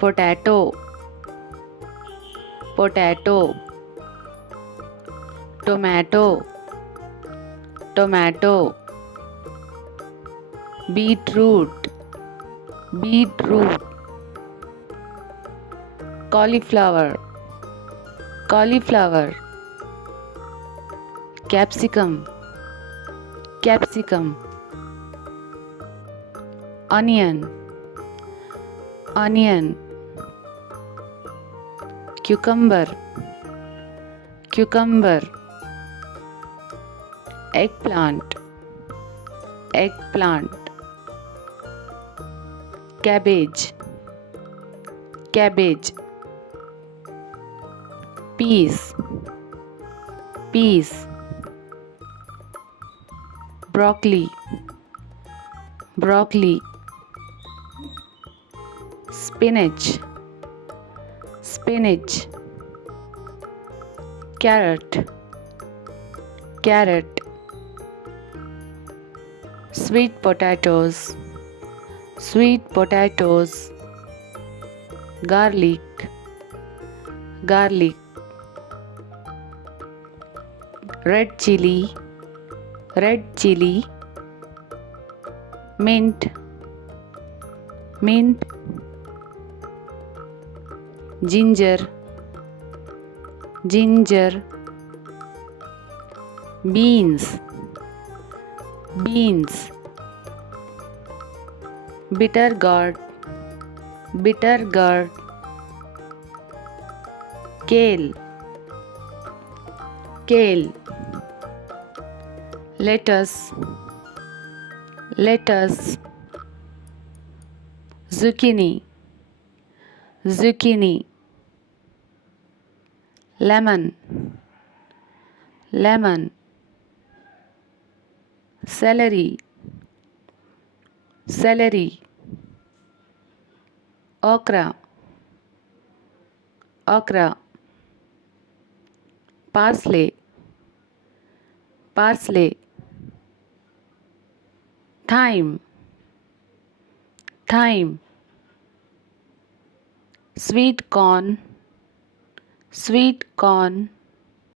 potato, potato, tomato, tomato, beetroot, beetroot, cauliflower, cauliflower, capsicum, capsicum, onion, onion, cucumber, cucumber, eggplant, eggplant, cabbage, cabbage, peas, peas, broccoli, broccoli, spinach, spinach, carrot, carrot, sweet potatoes, sweet potatoes, garlic, garlic, red chili, red chili, mint, mint, ginger, ginger, beans, beans, bitter gourd, bitter gourd, kale, kale, lettuce, lettuce, zucchini, zucchini, lemon, lemon, celery, celery, okra, okra, parsley, parsley, thyme, thyme, sweet corn, sweet corn,